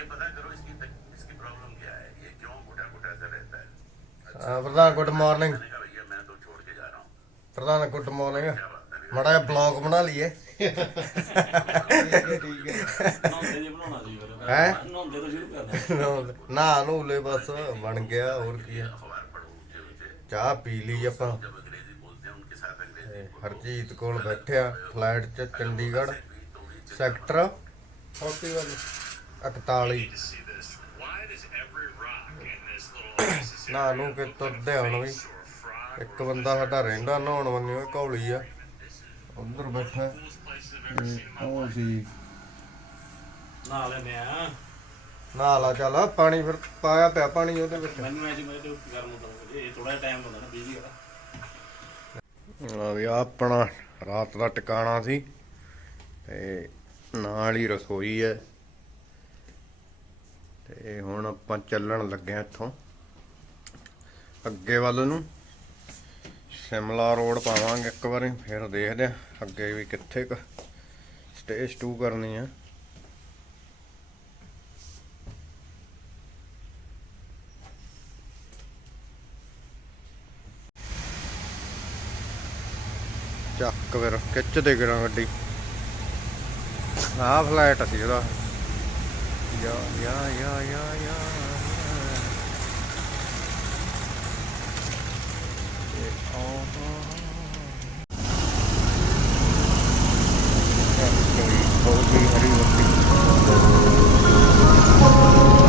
ये पता करो इसकी इसकी प्रॉब्लम क्या है ये क्यों घुटा घुटा सा रहता है ਆ, ਪ੍ਰਧਾਨ ਗੁੱਡ ਮਾਰਨਿੰਗ मैंने कहा भैया मैं तो छोड़ के जा रहा हूँ ਪ੍ਰਧਾਨ ਗੁੱਡ ਮਾਰਨਿੰਗ क्या बात है ਮੜਾ ਜਿਹਾ ਬਲੌਗ ਬਣਾ ਲਈਏ ਨਹਾਉਂਦੇ ਜੀ ਬਣਾਉਣਾ ਸੀ ਫਿਰ ਹੈਂ? ਨਹਾਉਂਦੇ ਤੋਂ ਸ਼ੁਰੂ ਕਰਨਾ ਨਾ ਨੂੰ ਲੈ ਬਸ ਬਣ ਗਿਆ ਹੋਰ ਕੀ ਹੈ अखबार पढ़ो ऊंचे ऊंचे ਚਾਹ ਪੀ ਲਈ ਆਪਾਂ जब अंग्रेजी बोलते हैं उनके साथ अंग्रेजी ਤੇ ਹਰਜੀਤ ਕੋਲ ਬੈਠਿਆ ਫਲਾਈਟ 'ਚ Chandigarh sector 41 see this. Why does every rock in this little oasis ਨਾ ਨੂੰ ਕਿ ਤੁਰਦੇ ਹੁਣ ਵੀ। ਇੱਕ ਬੰਦਾ ਸਾਡਾ ਰਹਿੰਦਾ ਨਹਾਉਣ ਉਹ ਕੌਲੀ ਆ। ਉਧਰ ਬੈਠਾ। ਉਹ ਸੀ। ਲੈਨੇ ਆ। ਨਾ ਲਾ ਚੱਲ ਪਾਣੀ ਫਿਰ ਪਾਇਆ ਪਿਆ ਪਾਣੀ ਉਹਦੇ ਵਿੱਚ। ਮੈਨੂੰ ਐ ਜੀ ਮੈਂ ਤੇ ਗਰਮ ਉਤਰ ਇਹ ਥੋੜਾ ਟਾਈਮ ਹੁੰਦਾ ਨਾ ਬਿਜਲੀ ਵਾਲਾ ਆ ਵੀ ਆਪਣਾ ਰਾਤ ਦਾ ਟਿਕਾਣਾ ਸੀ। ਤੇ ਨਾਲ ਹੀ ਰਸੋਈ ਹੈ। ਤੇ ਹੁਣ ਆਪਾਂ ਚੱਲਣ ਲੱਗੇ ਹਾਂ ਇੱਥੋਂ। ਅੱਗੇ ਵੱਲ ਨੂੰ ਸ਼ਿਮਲਾ ਰੋਡ ਪਾਵਾਂਗੇ ਇੱਕ ਵਾਰੀ, ਫਿਰ ਦੇਖਦੇ ਹਾਂ ਅੱਗੇ ਵੀ ਕਿੱਥੇ ਕ ਸਟੇਜ 2 ਕਰਨੀ ਆ। ਚੱਕ ਫਿਰ, ਖਿੱਚ ਦੇ ਕਰਾਂ ਗੱਡੀ। ਆਹ ਫਲੈਟ ਸੀ ਉਹਦਾ। ਯਾ ਯਾ ਯਾ ਯਾ ਯਾ ਇਹ ਆਹ ਹੋ ਗਈ ਹਰੀ ਬੱਤੀ ਇਹ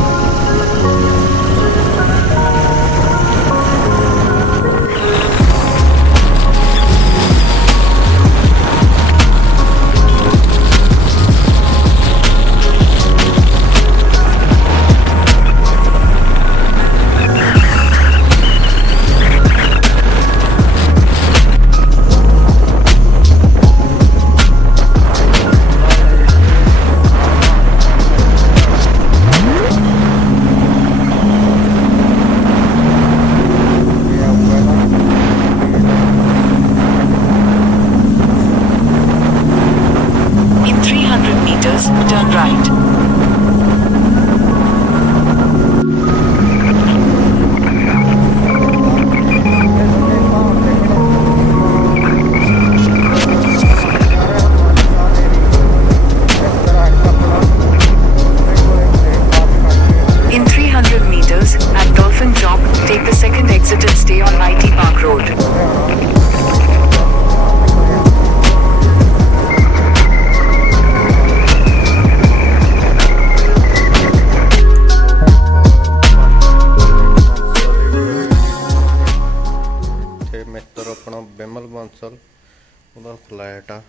ਬਿਮਲ ਉਹਦਾ ਫਲੈਟ ਆ।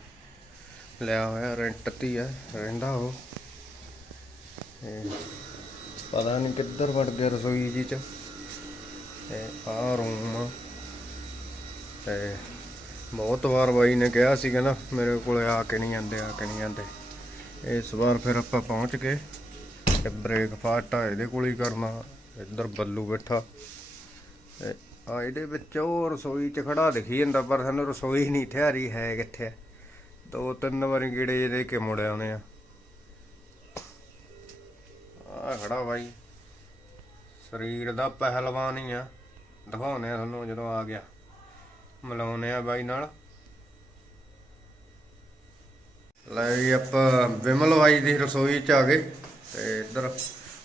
ਲਿਆ ਹੋਇਆ ਰੈਂਟ ਤੇ ਆ, ਰਹਿੰਦਾ ਉਹ। ਪਤਾ ਨਹੀਂ ਕਿੱਧਰ ਵੜ ਗਿਆ ਰਸੋਈ ਜੀ ਚ। ਤੇ ਆਹ ਰੂਮ ਤੇ ਬਹੁਤ ਵਾਰ ਬਾਈ ਨੇ ਕਿਹਾ ਸੀ ਕਹਿੰਦਾ ਮੇਰੇ ਕੋਲੇ ਆ ਕੇ ਨਹੀਂ ਜਾਂਦੇ ਆ ਕੇ ਨਹੀਂ ਜਾਂਦੇ ਇਸ ਵਾਰ ਫਿਰ ਆਪਾਂ ਪਹੁੰਚ ਗਏ। ਤੇ ਬ੍ਰੇਕਫਾਸਟ ਆ, ਇਹਦੇ ਕੋਲ ਹੀ ਕਰਨਾ। ਇੱਧਰ ਬੱਲੂ ਬੈਠਾ। ਤੇ ਆ ਇਹਦੇ ਵਿੱਚ ਉਹ ਰਸੋਈ 'ਚ ਖੜਾ ਦਿਖੀ ਜਾਂਦਾ, ਪਰ ਸਾਨੂੰ ਰਸੋਈ ਨਹੀਂ ਠਿਆਰੀ ਹੈ ਕਿੱਥੇ? ਦੋ ਤਿੰਨ ਵਾਰੀ ਗੇੜੇ ਜਿਹੇ ਦੇ ਕੇ ਮੁੜ ਆਉਨੇ ਆ। ਆ ਖੜਾ ਬਾਈ। ਸਰੀਰ ਦਾ ਪਹਿਲਵਾਨ ਹੀ ਆ। ਦਿਖਾਉਨੇ ਆ ਤੁਹਾਨੂੰ ਜਦੋਂ ਆ ਗਿਆ। ਮਿਲਾਉਨੇ ਆ ਬਾਈ ਨਾਲ। ਲੈ ਵੀ ਆਪਾਂ ਵਿਮਲ ਬਾਈ ਦੀ ਰਸੋਈ 'ਚ ਆ ਗਏ। ਤੇ ਇੱਧਰ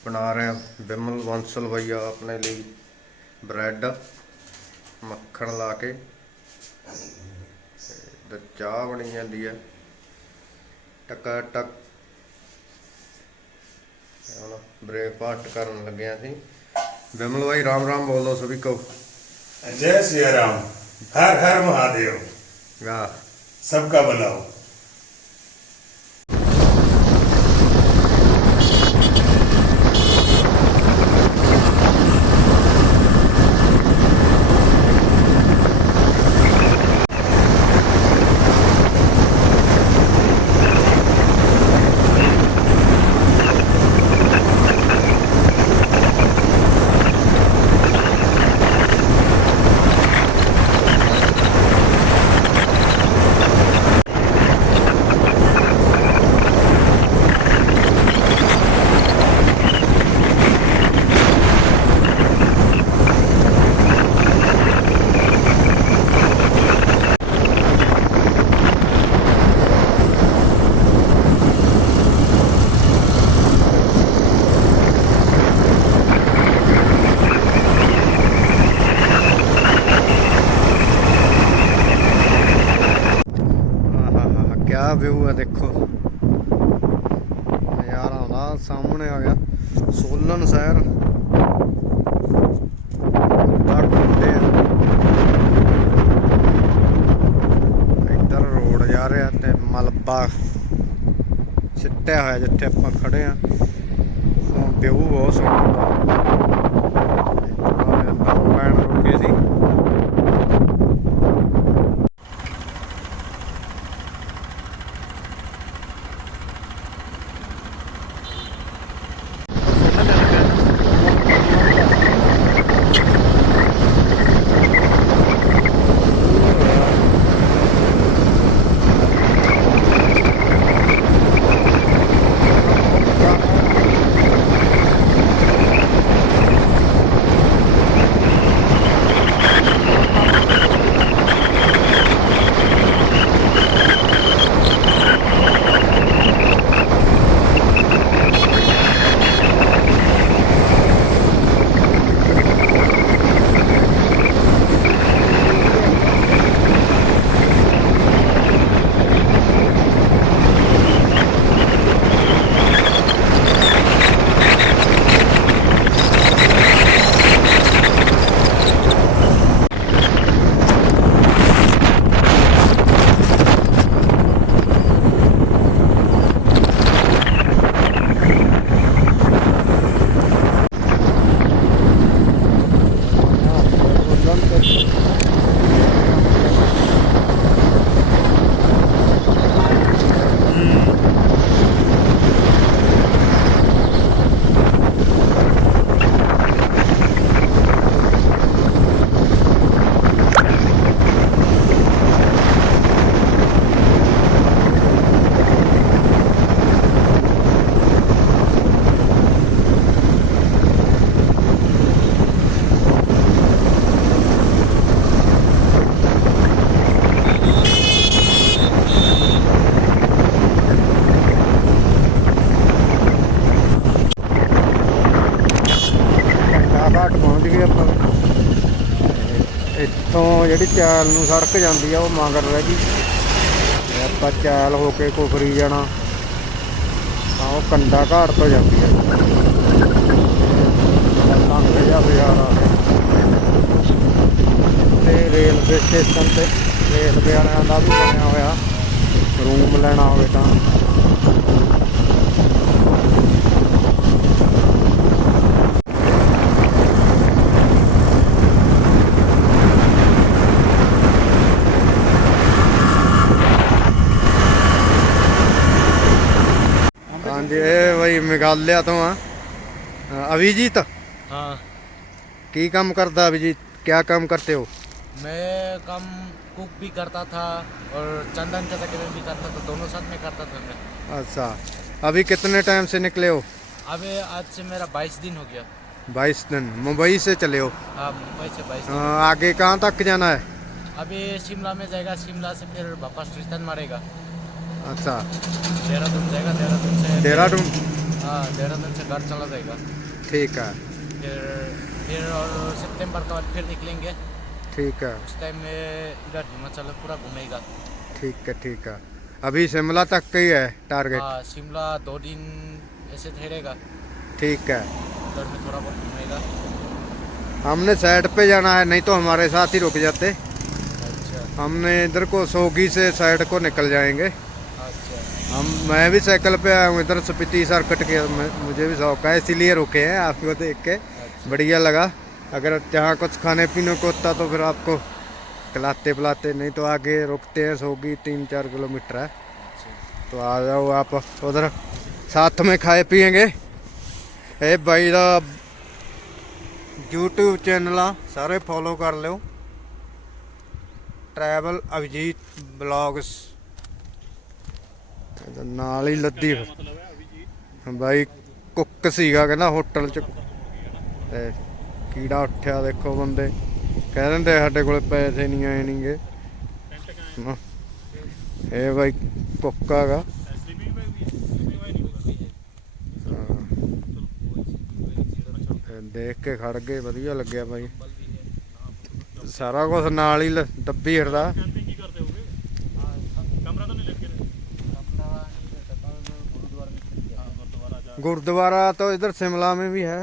ਬਣਾ ਰਹੇ ਆ ਵਿਮਲ ਬੰਸਲ ਬਾਈ ਆਪਣੇ ਲਈ ਬ੍ਰੈਡ। ਮੱਖਣ ਲਾ ਕੇ ਤੇ ਚਾਹ ਬਣੀ ਜਾਂਦੀ ਹੈ। ਟਕਾ ਟਕ। ਹੁਣ ਬ੍ਰੇਕਫਾਸਟ ਕਰਨ ਲੱਗਿਆ ਸੀ। ਬਿਮਲ ਬਾਈ ਰਾਮ ਰਾਮ ਬੋਲੋ ਸਭੀ ਕੋ ਜੈ ਸ੍ਰੀ ਰਾਮ ਹਰ ਹਰ ਮਹਾਦੇਵ। ਵਾਹ। ਸਭ ਕਾ ਭਲਾ ਸਿੱਟਿਆ ਹੋਇਆ ਜਿੱਥੇ ਆਪਾਂ ਖੜੇ ਆ। ਵਿਊ ਬਹੁਤ ਸੋਹਣਾ। ਜਿਹੜੀ ਚਾਲ ਨੂੰ ਸੜਕ ਜਾਂਦੀ ਆ, ਉਹ ਮਗਰ ਰਹਿ ਗਈ। ਤੇ ਆਪਾਂ ਚਾਲ ਹੋ ਕੇ ਕੁਫਰੀ ਜਾਣਾ, ਤਾਂ ਉਹ ਕੰਡਾ ਘਾਟ ਤੋਂ ਜਾਂਦੀ ਆ। ਲੰਘ ਜਾ ਬਾਜ਼ਾਰ ਆ ਤੇ ਰੇਲਵੇ ਸਟੇਸ਼ਨ ਤੇ, ਰੇਲਵੇ ਵਾਲਿਆਂ ਦਾ ਵੀ ਬਣਿਆ ਹੋਇਆ। ਰੂਮ ਲੈਣਾ ਹੋਵੇ ਤਾਂ। ਮੇਘਾਲਿਆ ਤੋਂ ਆ ਅ, ਅਭਿਜੀਤ हाँ ਕੀ ਕੰਮ ਕਰਦਾ ਅਭਿਜੀਤ ਕਿਆ ਕੰਮ ਕਰਤੇ ਹੋ मैं कम कुक भी करता था और चंदन का चक्कर भी करता था दोनों साथ में करता था मैं अच्छा अभी कितने टाइम से निकले हो अब ये आज से मेरा बाईस दिन हो गया बाईस दिन मुंबई से चले हो हाँ मुंबई से बाईस अ, दिन आगे कहाँ तक जाना है अभी शिमला में जाएगा शिमला से फिर वापस रिटर्न मारेगा अच्छा देहरादून जाएगा देहरादून से देहरादून हाँ देहरादून से घर चला जाएगा। ठीक है। फिर फिर और सितंबर का बाद फिर निकलेंगे। ठीक है। उस टाइम में इधर हिमाचल पूरा घूमेगा। ठीक है ठीक है। अभी शिमला तक का ही है टारगेट हाँ शिमला दो दिन ऐसे ठहरेगा ठीक है। उधर में थोड़ा बहुत घूमेगा। हमने साइड पे जाना है नहीं तो हमारे साथ ही रुक जाते। अच्छा। हमने इधर को सोगी से साइड को निकल जाएँगे। हम मैं भी साइकिल पे आया हूँ इधर स्पीति सर कट के मुझे भी शौक है इसीलिए रुके हैं आपको देख के। अच्छा। बढ़िया लगा। अगर जहाँ कुछ खाने पीने को होता तो फिर आपको खिलाते पिलाते नहीं तो आगे रुकते हैं होगी तीन चार किलोमीटर है। अच्छा। तो आ जाओ आप उधर साथ में खाए पियेंगे। ए भाई का यूट्यूब चैनल आ सारे फॉलो कर लो। ट्रैवल अभिजीत ब्लॉग्स ਬਲੌਗਸ ਨਾਲ ਹੀ ਲੱਦੀ ਫਿਰ। ਬਾਈ ਕੁੱਕ ਸੀਗਾ ਕਹਿੰਦਾ ਹੋਟਲ ਚ। ਤੇ ਕੀੜਾ ਉੱਠਿਆ ਦੇਖੋ ਬੰਦੇ। ਕਹਿ ਦਿੰਦੇ ਸਾਡੇ ਕੋਲ ਪੈਸੇ ਨਹੀਂ ਆਏ ਨਹੀਂਗੇ। ਇਹ ਬਾਈ ਕੁੱਕ ਹੈਗਾ। ਹਾਂ। ਦੇਖ ਕੇ ਖੜ ਗਏ, ਵਧੀਆ ਲੱਗਿਆ ਬਾਈ। ਸਾਰਾ ਕੁਝ ਨਾਲ ਹੀ ਲ- ਦੱਬੀ गुरुद्वारा तो इधर शिमला में भी है।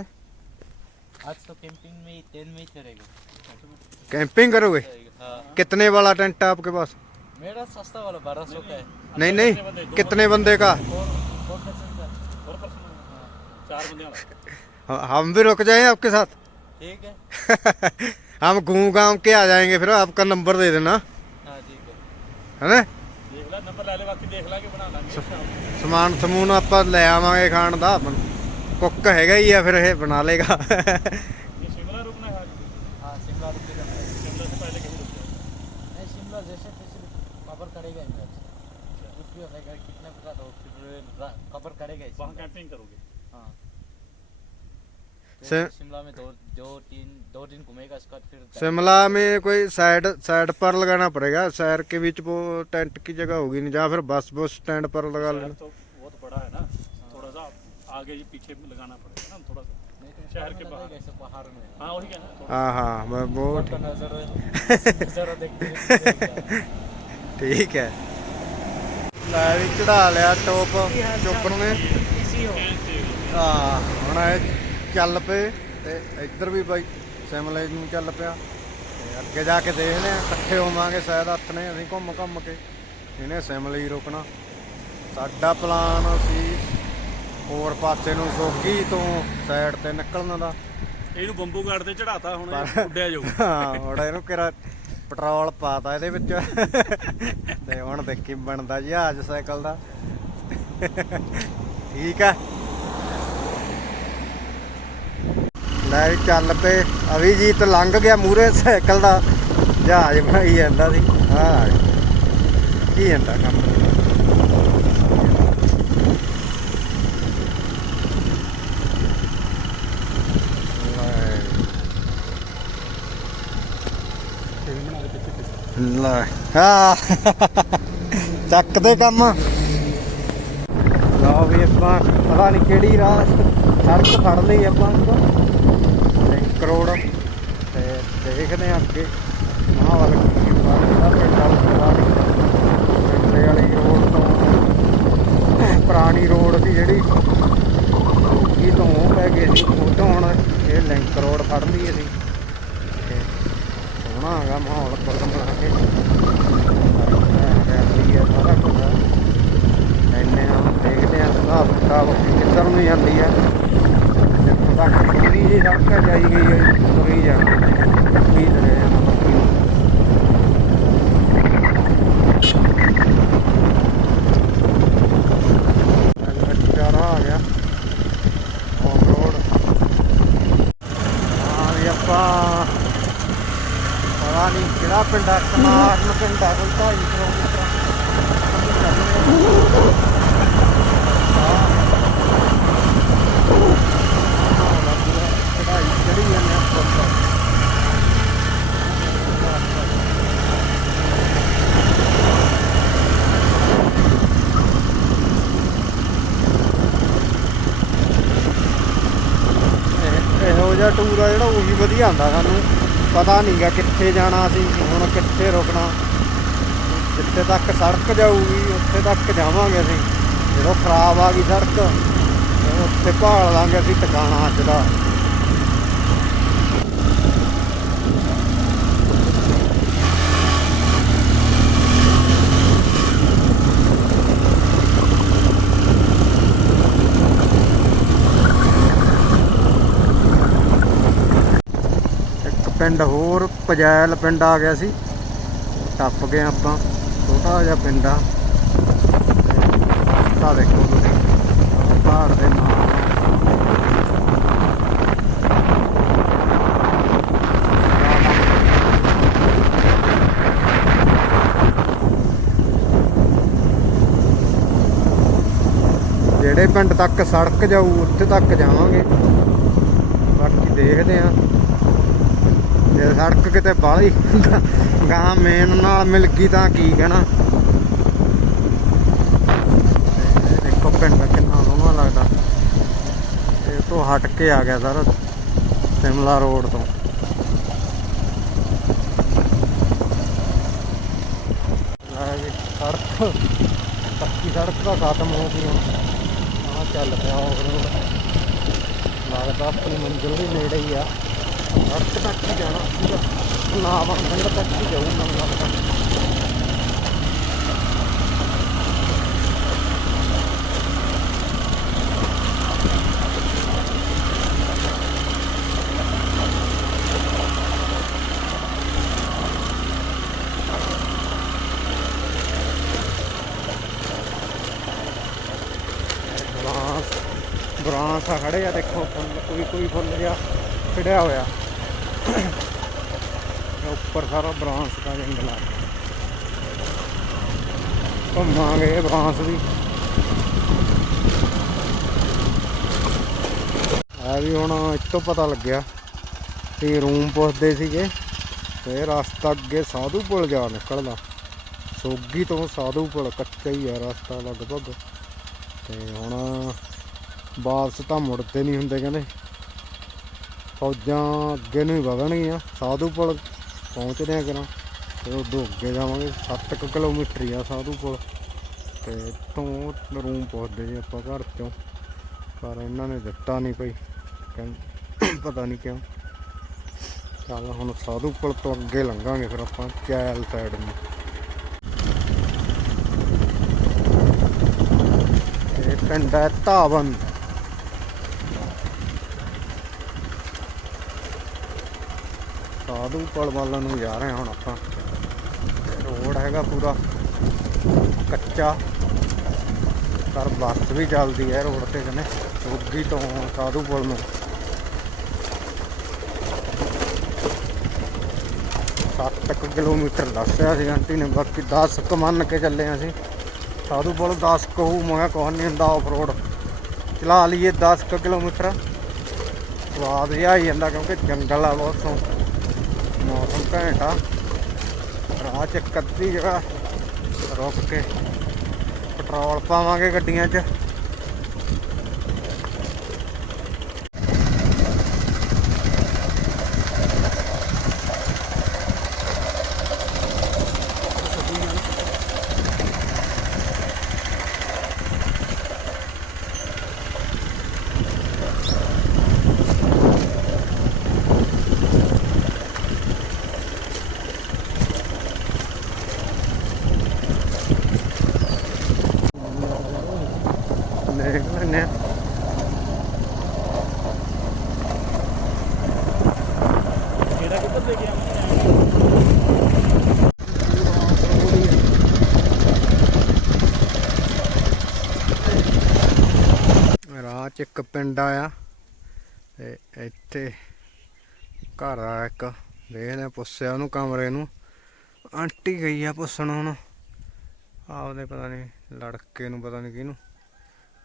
आज तो कैंपिंग में टेंट में ही चलेगा कैंपिंग करोगे? हाँ। कितने वाला टेंट है आपके पास? मेरा सस्ता वाला बारह सौ का है। नहीं नहीं, अच्छा, नहीं, कितने बंदे? का? हाँ, हाँ, हम भी रुक जाए आपके साथ? ठीक है। हम घूम घाम के आ जाएँगे फिर आपका नंबर दे देना। हाँ ठीक है। है ना? देख ला नंबर ला ले बाकी देख ला के बना लांगे। अच्छा। ਸਮਾਨ ਸਮੂਨ ਆਪਾਂ ਲੈ ਆਵਾਂਗੇ ਖਾਣ ਦਾ ਕੁੱਕ ਹੈਗਾ ਹੀ ਆ ਫਿਰ ਇਹ ਬਣਾ ਲੇਗਾ ये शिमला रुकना है हाँ शिमला रुकेगा शिमला से पहले कहीं रुकना नहीं शिमला जैसे तैसे कवर करेगा ही मैच कुछ भी हो जाएगा कितने बता दो फिर कवर करेगा ही वहाँ शिमला। कैंपिंग करोगे हाँ तो से- शिमला में दो दो तीन दो दिन घूमेगा इसके बाद फिर शिमला में कोई साइड साइड पर लगाना पड़ेगा शहर के बीच वो टेंट की जगह होगी नहीं जहाँ फिर बस बस स्टैंड पर लगा शहर लेना तो बहुत बड़ा है ना थोड़ा सा आगे ही पीछे में लगाना पड़ेगा ना थोड़ा सा नहीं तो शहर ऊपर के में बाहर। लगेगा ऐसे पहाड़ में हाँ वही है ना थोड़ा हाँ हाँ मैं वो ऊपर का नजर नजर देखते देखते ਠੀਕ ਹੈ ਲੈ ਵੀ ਚੜਾ ਲਿਆ ਟੋਪ ਚੋਪਰ ਨੇ ਹਾਂ ਹੁਣ ਇਹ ਚੱਲ ਪਏ ਤੇ ਇੱਧਰ ਵੀ ਬਾਈ ਸਿਮਲੇ ਨੂੰ ਚੱਲ ਪਿਆ। ਤੇ ਅੱਗੇ ਜਾ ਕੇ ਦੇਖਦੇ ਆ ਇਕੱਠੇ ਹੋਵਾਂਗੇ ਸ਼ਾਇਦ ਹੱਥ ਨੇ ਅਸੀਂ ਘੁੰਮ ਘੁੰਮ ਕੇ। ਇਹਨੇ ਸਿਮਲੇ ਹੀ ਰੁਕਣਾ। ਸਾਡਾ ਪਲਾਨ ਸੀ ਹੋਰ ਪਾਸੇ ਨੂੰ ਸੋਗੀ ਤੋਂ ਸਾਈਡ ਤੇ ਨਿਕਲਣ ਦਾ। ਇਹਨੂੰ ਬੰਬੂ ਗਾਰਡ ਤੇ ਚੜਾਤਾ ਹੁਣ ਉੱਡਿਆ ਜਾਊ ਹਾਂ ਹੁਣ ਇਹਨੂੰ ਕਿਰਾ ਪੈਟਰੋਲ ਪਾਤਾ ਇਹਦੇ ਵਿੱਚ। ਤੇ ਹੁਣ ਦੇਖੀ ਬਣਦਾ ਜਹਾਜ਼ ਸਾਈਕਲ ਦਾ। ਠੀਕ ਆ ਲੈ ਚੱਲ ਪਏ। ਅਭਿਜੀਤ ਲੰਘ ਗਿਆ ਮੂਰੇ ਸਾਈਕਲ ਦਾ। ਜਹਾਜ਼ ਬਣਾਈ ਜਾਂਦਾ ਸੀ। ਹਾਂ ਕੀ ਜਾਂਦਾ ਕੰਮ? ਲੈ ਲੈ ਹਾਂ। ਚੱਕਦੇ ਕੰਮ। ਲਓ ਵੀ ਆਪਾਂ, ਪਤਾ ਨਹੀਂ ਕਿਹੜੀ ਰਾਹ ਸੜਕ ਫੜ ਲਈ ਆਪਾਂ ਲਿੰਕ ਰੋਡ ਤੇ ਦੇਖਦੇ ਹਾਂ ਅੱਗੇ। ਆਹ ਕੀ ਬਾਤ ਪਿੰਡ ਵਾਲਾ ਪਿੰਡ ਵਾਲੀ ਰੋਡ ਤੋਂ ਪੁਰਾਣੀ ਰੋਡ ਸੀ ਜਿਹੜੀ ਕੀ ਤੋਂ ਉਹ ਪੈ ਗਏ ਸੀ ਉਹ ਹੁਣ ਇਹ ਲਿੰਕ ਰੋਡ ਫੜ ਲਈ ਅਸੀਂ। ਤੇ ਸੋਹਣਾ ਹੈਗਾ ਮਾਹੌਲ ਪ੍ਰਗਮ ਬਣਾ ਕੇ। ਸਾਰਾ ਕੁਝ ਇੰਨੇ ਆ, ਦੇਖਦੇ ਆ, ਹਿਸਾਬ ਕਿਤਾਬ ਕਿੱਧਰ ਨੂੰ ਜਾਂਦੀ ਆ। ਜਿੱਥੋਂ ਤੱਕ ਪੂਰੀ ਜੀ ਸੜਕ ਜਾਈ ਗਈ ਹੈ ਤੁਰੀ ਜਾਂਦੀ ਕੀ ਰਹੇ ਆ ਬਾਕੀ ਚਾਰਾ ਆ ਗਿਆ ਔਨ ਰੋਡ ਹਾਂ ਵੀ ਆਪਾਂ ਪਤਾ ਨਹੀਂ ਕਿਹੜਾ ਪਿੰਡ ਆ ਕਮਾਰਨ ਪਿੰਡ ਆ ਕੋਈ 2.5 ਕਿਲੋਮੀਟਰ ਚੜਾਈ ਚੜੀ ਜਾਂਦੇ ਆ ਫੁੱਲ ਇਹ- ਇਹੋ ਜਿਹਾ ਟੂਰ ਆ ਜਿਹੜਾ ਉਹੀ ਵਧੀਆ ਹੁੰਦਾ ਸਾਨੂੰ ਪਤਾ ਨਹੀਂਗਾ ਕਿੱਥੇ ਜਾਣਾ ਅਸੀਂ ਹੁਣ ਕਿੱਥੇ ਰੁਕਣਾ। ਜਿੱਥੇ ਤੱਕ ਸੜਕ ਜਾਊਗੀ, ਉੱਥੇ ਤੱਕ ਜਾਵਾਂਗੇ ਅਸੀਂ। ਜਦੋਂ ਖਰਾਬ ਆ ਗਈ ਸੜਕ ਉੱਥੇ ਭਾਲ ਲਾਂਗੇ ਅਸੀਂ ਟਿਕਾਣਾ ਅੱਜ ਦਾ ਇੱਕ ਪਿੰਡ ਹੋਰ ਪਜੈਲ ਪਿੰਡ ਆ ਗਿਆ ਸੀ। ਟੱਪ ਗਏ ਆਪਾਂ। ਛੋਟਾ ਜਿਹਾ ਪਿੰਡ ਆ। ਰਸਤਾ ਦੇਖੋ ਤੁਸੀਂ। ਪਹਾੜ ਦੇ ਨਾਲ। ਜਿਹੜੇ ਪਿੰਡ ਤੱਕ ਸੜਕ ਜਾਊ, ਉੱਥੇ ਤੱਕ ਜਾਵਾਂਗੇ। ਬਾਕੀ ਦੇਖਦੇ ਆਂ। ਜੇ ਸੜਕ ਕਿਤੇ ਬਾਹਲੀ ਗਾਂ ਮੇਨ ਨਾਲ ਮਿਲ ਗਈ ਤਾਂ ਕੀ ਕਹਿਣਾ। ਦੇਖੋ ਪਿੰਡ ਕਿੰਨਾ ਸੋਹਣਾ ਲੱਗਦਾ। ਇਹ ਤੋਂ ਹਟ ਕੇ ਆ ਗਿਆ ਸਾਰਾ ਸਿਮਲਾ ਰੋਡ ਤੋਂ। ਸੜਕ। ਪੱਕੀ ਸੜਕ ਤਾਂ ਖਤਮ ਹੋ ਗਈ ਹੁਣ। ਆਹ ਚੱਲ ਪਿਆ ਆਫ ਲੱਗਦਾ ਆਪਣੀ ਮੰਜ਼ਿਲ ਵੀ ਨੇੜੇ ਹੀ ਆ। ਸੜਕ ਤੱਕ ਹੀ ਜਾਣਾ ਸੀਗਾ ਨਾ ਬੰਦ ਤੱਕ ਹੀ ਜਾਊ ਮੈਨੂੰ ਲੱਗਦਾ ਬਰਾਂਸ ਬਰਾਂਸ ਖੜੇ ਆ, ਦੇਖੋ ਫੁੱਲ ਕੋਈ ਕੋਈ ਫੁੱਲ ਜਿਹਾ ਖਿੜਿਆ ਹੋਇਆ। ਸਾਰਾ ਬਰਾਂਸ ਦਾ ਜੰਗਲ ਆ ਘੁੰਮਾਂਗੇ ਬਰਾਂਸ ਵੀ। ਆ ਵੀ ਹੁਣ ਇੱਥੋਂ ਪਤਾ ਲੱਗਿਆ ਤੇ ਰੂਮ ਪੁੱਛਦੇ ਸੀਗੇ ਤੇ ਰਸਤਾ ਅੱਗੇ ਸਾਧੂ ਪੁਲ ਜਾ ਨਿਕਲਦਾ। ਸੋਗੀ ਤੋਂ ਸਾਧੂ ਪੁਲ ਕੱਚਾ ਹੀ ਆ ਰਸਤਾ ਲਗਭਗ। ਤੇ ਹੁਣ ਵਾਪਸ ਤਾਂ ਮੁੜਦੇ ਨਹੀਂ ਹੁੰਦੇ ਕਹਿੰਦੇ। ਫੌਜਾਂ ਅੱਗੇ ਨੂੰ ਹੀ ਵਧਣਗੀਆਂ। ਸਾਧੂ ਪੁਲ ਪਹੁੰਚਦੇ ਆ ਕਿਰਾਂ, ਤੇ ਉਦੋਂ ਅੱਗੇ ਜਾਵਾਂਗੇ। 7 ਕਿਲੋਮੀਟਰ ਹੀ ਆ ਸਾਧੂ ਕੋਲ। ਤੇ ਤੋਂ ਰੂਮ ਪਹੁੰਚਦੇ ਜੀ ਆਪਾਂ ਘਰ ਚੋਂ, ਪਰ ਇਹਨਾਂ ਨੇ ਦਿੱਤਾ ਨਹੀਂ ਪਈ ਕਹਿੰ- ਪਤਾ ਨਹੀਂ ਕਿਉਂ। ਚੱਲ ਹੁਣ ਸਾਧੂ ਕੋਲ ਤੋਂ ਅੱਗੇ ਲੰਘਾਂਗੇ ਫਿਰ ਆਪਾਂ ਚੈਲ ਸਾਈਡ ਨੂੰ। ਇਹ ਪਿੰਡ ਹੈ ਧਾਵਨ। ਸਾਧੂ ਪੁਲ ਵੱਲ ਨੂੰ ਜਾ ਰਹੇ ਹਾਂ ਹੁਣ ਆਪਾਂ। ਰੋਡ ਹੈਗਾ ਪੂਰਾ ਕੱਚਾ। ਪਰ ਬੱਸ ਵੀ ਚੱਲਦੀ ਹੈ ਰੋਡ ਤੇ ਕਹਿੰਦੇ ਰੁੱਗੀ ਤੋਂ ਸਾਧੂ ਪੁਲ ਨੂੰ। ਸੱਤ ਕੁ ਕਿਲੋਮੀਟਰ ਦੱਸਿਆ ਸੀ ਆਂਟੀ ਨੇ, ਬਾਕੀ 10 ਕੁ ਮੰਨ ਕੇ ਚੱਲੇ ਹਾਂ ਅਸੀਂ। ਸਾਧੂ ਪੁਲ 10 ਕਹੂ ਮੈਂ ਕਿਹਾ ਕੁਛ ਨਹੀਂ ਹੁੰਦਾ ਆਫ ਰੋਡ ਚਲਾ ਲਈਏ 10 ਕੁ ਕਿਲੋਮੀਟਰ। ਸਵਾਦ ਜਿਹਾ ਆਈ ਜਾਂਦਾ ਕਿਉਂਕਿ ਜੰਗਲ ਆ ਬਹੁਤ ਸੋਂ ਘੈਂਟ। ਆ ਰਾਹ ਚ ਇੱਕ ਅੱਧੀ ਜਗ੍ਹਾ ਰੁਕ ਕੇ ਪੈਟਰੋਲ ਪਾਵਾਂਗੇ ਗੱਡੀਆਂ 'ਚ ਦੇਖ ਲੈਂਦੇ ਹਾਂ ਕਿਹੜਾ ਕਿੱਧਰ ਲੈ ਕੇ ਆਵਾਂਗੇ ਰਾਹ ਚ ਇੱਕ ਪਿੰਡ ਆਇਆ ਤੇ ਇੱਥੇ ਘਰ ਆ ਇੱਕ। ਦੇਖਦੇ ਪੁੱਛਿਆ ਉਹਨੂੰ ਕਮਰੇ ਨੂੰ। ਆਂਟੀ ਗਈ ਆ ਪੁੱਛਣ ਹੁਣ। ਆਪਦੇ ਪਤਾ ਨਹੀਂ ਲੜਕੇ ਨੂੰ, ਪਤਾ ਨਹੀਂ ਕਿਹਨੂੰ।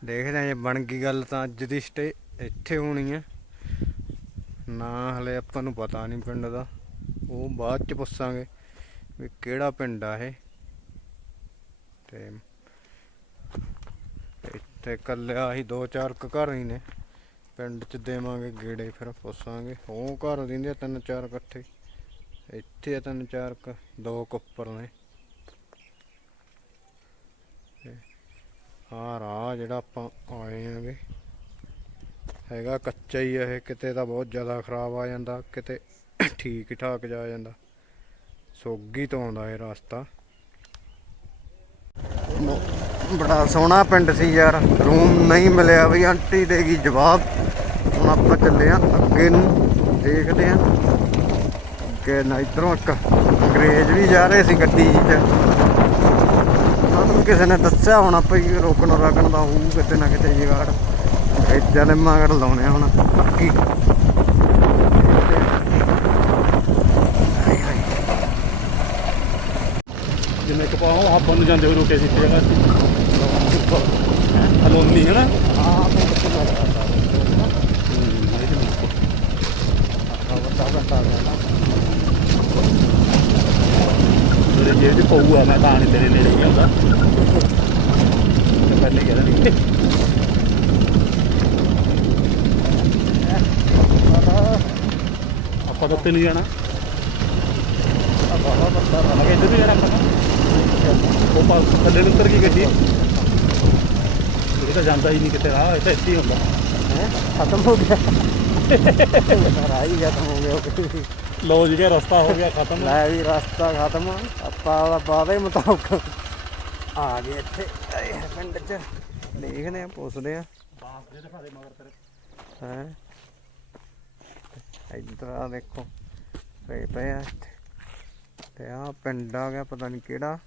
ਦੇਖਦੇ ਆ ਜੇ ਬਣ ਗਈ ਗੱਲ ਤਾਂ ਅੱਜ ਦੀ ਸਟੇ, ਇੱਥੇ ਹੋਣੀ ਹੈ ਨਾ ਹਲੇ ਆਪਾਂ ਨੂੰ ਪਤਾ ਨਹੀਂ ਪਿੰਡ ਦਾ। ਉਹ ਬਾਅਦ ਚ ਪੁੱਛਾਂਗੇ ਵੀ ਕਿਹੜਾ ਪਿੰਡ ਆ ਇਹ। ਤੇ ਇੱਥੇ ਕੱਲਿਆ ਹੀ ਦੋ ਚਾਰ ਕੁ ਘਰ ਹੀ ਨੇ। ਪਿੰਡ ਚ ਦੇਵਾਂਗੇ, ਗੇੜੇ ਫਿਰ ਪੁੱਛਾਂਗੇ ਉਹ ਘਰ ਦਿੰਦੇ ਆ ਤਿੰਨ ਚਾਰ ਇਕੱਠੇ। ਇੱਥੇ ਤਿੰਨ ਚਾਰ ਕੁ, ਦੋ ਕੁ ਉੱਪਰ ਨੇ। ਤੇ ਰਾਹ ਜਿਹੜਾ ਆਪਾਂ ਆਏ ਆਂਗੇ, ਹੈਗਾ ਕੱਚਾ ਹੀ ਆ ਇਹ। ਕਿਤੇ ਤਾਂ ਬਹੁਤ ਜ਼ਿਆਦਾ ਖਰਾਬ ਆ ਜਾਂਦਾ, ਕਿਤੇ ਠੀਕ ਠਾਕ ਜਾ ਜਾਂਦਾ। ਸੋਗੀ ਤੋਂ ਆਉਂਦਾ ਇਹ ਰਸਤਾ। ਬੜਾ ਸੋਹਣਾ ਪਿੰਡ ਸੀ ਯਾਰ। ਰੂਮ ਨਹੀਂ ਮਿਲਿਆ ਬਈ ਆਂਟੀ ਦੇਗੀ ਜਵਾਬ। ਹੁਣ ਆਪਾਂ ਚੱਲੇ ਆ ਅੱਗੇ ਨੂੰ, ਦੇਖਦੇ ਆ ਕਿ ਨਾ ਇਧਰੋਂ ਇੱਕ ਅੰਗਰੇਜ਼ ਵੀ ਜਾ ਰਹੇ ਸੀ ਗੱਡੀ 'ਚ। ਸਾਨੂੰ ਕਿਸੇ ਨੇ ਦੱਸਿਆ ਹੋਣਾ ਭਈ ਰੋਕਣ ਰਾਕਣ ਦਾ ਹੋਊ, ਕਿਤੇ ਨਾ ਕਿਤੇ ਜਗਾੜ। ਇੱਦਾਂ ਦੇ ਮਗਰ ਲਾਉਣੇ ਹੁਣ। ਪੱਕੀ ਜਿਵੇਂ ਕਿ ਆਪਾਂ ਨੂੰ ਜਾਂਦੇ ਹੋ ਰੁਕੇ ਸੀ ਇੱਕ ਜਗ੍ਹਾ ਤੇ। ਹਲੋਨੀ ਹੈ। ਨਾ ਹਾਂ। ਮੇਰੇ ਜੇਬ 'ਚ ਪਊਆ ਮੈਂ ਤਾਂ ਨਹੀਂ ਤੇਰੇ ਨੇੜੇ ਆਉਂਦਾ ਤੇ ਪਹਿਲੇ ਕਹਿੰਦਾ ਨਹੀਂ ਆਪਾਂ ਤਾਂ ਉੱਤੇ ਨਹੀਂ ਜਾਣਾ। ਮੈਂ ਕਿਹਾ ਇੱਧਰ ਨਹੀਂ ਜਾਣਾ ਆਪਾਂ ਉਹ ਪਾਸ ਥੱਲੇ ਨੂੰ ਉਤਰ ਗਈ ਗੱਡੀ। ਇਹ ਤਾਂ ਜਾਂਦਾ ਹੀ ਨਹੀਂ ਕਿਤੇ ਰਾਹ ਇਹ ਤਾਂ ਇੱਥੇ ਹੀ ਹੁੰਦਾ। ਹੈ? ਖਤਮ ਹੋ ਗਿਆ। ਰਾਹ ਹੀ ਖਤਮ ਹੋ ਗਿਆ। ਲੋ ਜੀ ਰਸਤਾ ਹੋ ਗਿਆ ਖਤਮ। ਲੈ ਵੀ ਰਸਤਾ ਖਤਮ। ਆਪਾਂ ਉਹਦਾ ਵਾਅਦੇ ਮੁਤਾਬਕ ਆ ਗਏ ਇੱਥੇ। ਪਿੰਡ ਚ। ਦੇਖਦੇ ਆ ਪੁੱਛਦੇ ਆ। ਬਾਸ ਦੇ ਦਿਖਾ ਦੇ ਮਗਰ ਤੇਰੇ ਹੈ? ਇੱਧਰ ਆ ਦੇਖੋ ਪਏ ਪਏ ਆ ਤੇ ਆ ਪਿੰਡ ਆ ਗਿਆ ਪਤਾ ਨਹੀਂ ਕਿਹੜਾ।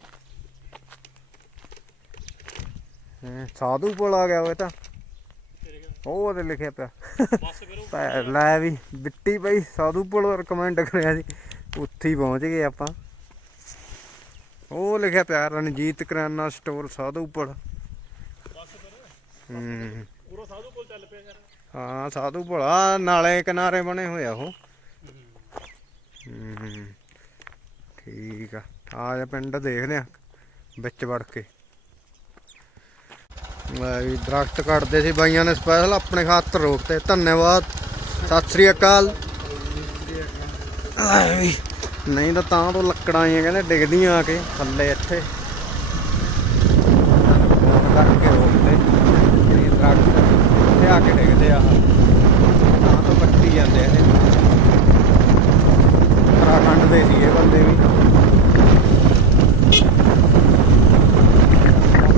ਹੈਂ, ਸਾਧੂ ਪੁਲ ਆ ਗਿਆ ਉਹ ਤਾਂ। ਉਹ ਉਹਦੇ ਲਿਖਿਆ ਪਿਆ। ਲੈ ਵੀ ਬਿੱਟੀ ਬਈ ਸਾਧੂ ਪੁਲ ਰეკਮੈਂਡ ਕਰਿਆ ਸੀ। ਉੱਥੇ ਹੀ ਪਹੁੰਚ ਗਏ ਆਪਾਂ। ਉਹ ਲਿਖਿਆ ਪਿਆ ਰਣਜੀਤ ਕਰਿਆਨਾ ਸਟੋਰ ਸਾਧੂ ਪੁਲ ਹੂੰ। ਪੂਰਾ ਸਾਧੂ ਕੋਲ ਚੱਲ ਪਿਆ ਯਾਰ। ਹਾਂ ਸਾਧੂ ਭਲਾ ਨਾਲੇ ਕਿਨਾਰੇ ਬਣੇ ਹੋਏ ਆ ਉਹ। ਠੀਕ ਆ। ਆ ਜਾ ਪਿੰਡ ਦੇਖਦੇ ਆ। ਵਿੱਚ ਵੜ ਕੇ। ਲੈ ਵੀ ਦਰਖਤ ਕੱਟਦੇ ਸੀ ਬਾਈਆਂ ਨੇ ਸਪੈਸ਼ਲ ਆਪਣੇ ਖਾਤਰ ਰੋਕਤੇ। ਧੰਨਵਾਦ। ਸਤਿ ਸ੍ਰੀ ਅਕਾਲ। ਵੀ, ਨਹੀਂ ਤਾਂ ਤਾਂ ਤੋਂ ਲੱਕੜਾਂ ਆਈਆਂ, ਕਹਿੰਦੇ ਡਿੱਗਦੀਆਂ ਆ ਕੇ ਥੱਲੇ ਇੱਥੇ। ਕਰਕੇ ਰੋਕਦੇ ਜਿਹੜੀ ਦਰਖਤ ਇੱਥੇ ਆ ਕੇ ਡਿੱਗਦੇ ਆ। ਤਾਂ ਤੋਂ ਕੱਟੀ ਜਾਂਦੇ ਇਹ। ਉੱਤਰਾਖੰਡ ਦੇ ਸੀਗੇ ਬੰਦੇ ਵੀ।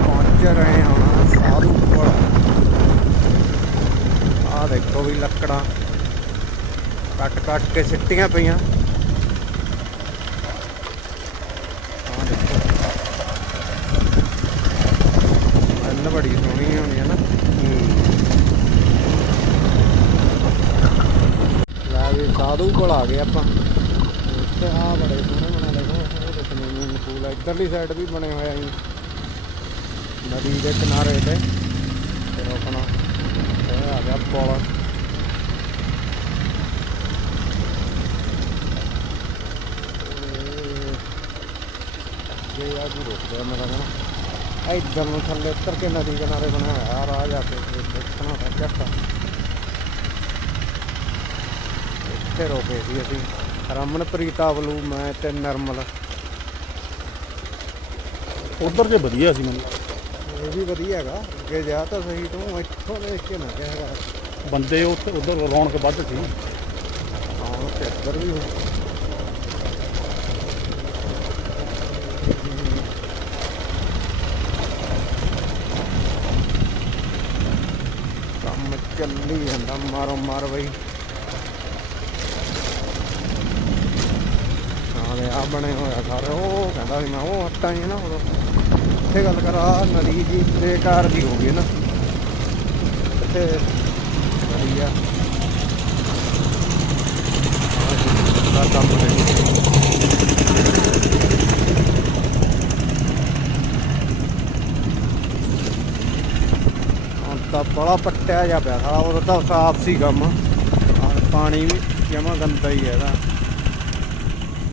ਪਹੁੰਚ ਰਹੇ ਹਾਂ। ਸਾਧੂ ਕੋਲ ਆ ਦੇਖੋ ਵੀ ਲੱਕੜਾਂ। ਕੱਟ ਕੱਟ ਕੇ ਸਿੱਟੀਆਂ ਪਈਆਂ। ਆ ਦੇਖੋ। ਮੱਲ ਬੜੀ ਸੋਹਣੀ ਹੋਣੀ ਹੈ ਨਾ। ਲੈ ਵੀ ਸਾਧੂ ਕੋਲ ਆ ਗਏ ਆਪਾਂ। ਇੱਥੇ ਆ ਬੜੇ ਸੋਹਣੇ ਬਣੇ ਦੇਖੋ। ਉਹ ਦੇਖੋ ਸਵਿਮਿੰਗ ਪੂਲ ਆ। ਇੱਧਰਲੀ ਸਾਈਡ ਵੀ ਬਣੇ ਹੋਇਆ ਆ ਨਦੀ ਦੇ ਕਿਨਾਰੇ ਤੇ। ਰੋਕਣਾ ਆਪਣਾ ਇਹ ਆ ਗਿਆ ਪੁਲ। ਇਹ ਆ ਜੀ ਰੁਕਦਾ ਮੇਰਾ ਨਾ ਇੱਧਰ ਨੂੰ ਥੱਲੇ ਉੱਤਰ ਕੇ ਨਦੀ ਕਿਨਾਰੇ ਬਣਿਆ ਹੋਇਆ ਆ ਰਾਹ ਜਾ ਕੇ ਦੇਖਣਾ ਹੈ ਜੱਟਾ ਇੱਥੇ ਰੋਕੇ ਸੀ ਅਸੀਂ। ਰਮਨਪ੍ਰੀਤਾ ਬਲੂ ਮੈਂ ਤੇ ਨਰਮਲ। ਉਧਰ ਜੇ ਵਧੀਆ ਸੀ ਮੈਨੂੰ। ਇਹ ਵੀ ਵਧੀਆ ਹੈਗਾ। ਅੱਗੇ ਜਾ ਤਾਂ ਸਹੀ ਤੂੰ ਇੱਥੋਂ ਦੇਖ ਕੇ ਨਾ ਹੈਗਾ ਬੰਦੇ ਉੱਥੇ ਉਧਰ ਰੌਣਕ ਵੱਧ ਸੀ। ਹਾਂ ਤੇ ਇੱਧਰ ਵੀ ਹੋ ਕੰਮ ਚੱਲੀ ਜਾਂਦਾ ਮਾਰੋ ਮਾਰ ਬਈ। ਨਾਲੇ ਆ ਬਣੇ ਹੋਇਆ ਘਰ ਉਹ ਕਹਿੰਦਾ ਸੀ ਮੈਂ ਉਹ ਹੱਟਾਂ ਹੀ ਨਾ ਉਦੋਂ। ਇੱਥੇ ਗੱਲ ਕਰ ਆ ਨਦੀ ਜੀ ਬੇਕਾਰ ਦੀ ਹੋ ਗਈ ਨਾ। ਇੱਥੇ ਨਦੀ ਆ। ਦਾ ਕੰਮ ਤਾਂ ਬੜਾ ਪੱਟਿਆ ਜਾ ਪਿਆ ਸਾਲਾ, ਉਹ ਤਾਂ ਸਾਫ਼ ਸੀ ਕੰਮ। ਪਾਣੀ ਵੀ ਜਮਾ ਗੰਦਾ ਹੀ ਹੈ ਇਹਦਾ।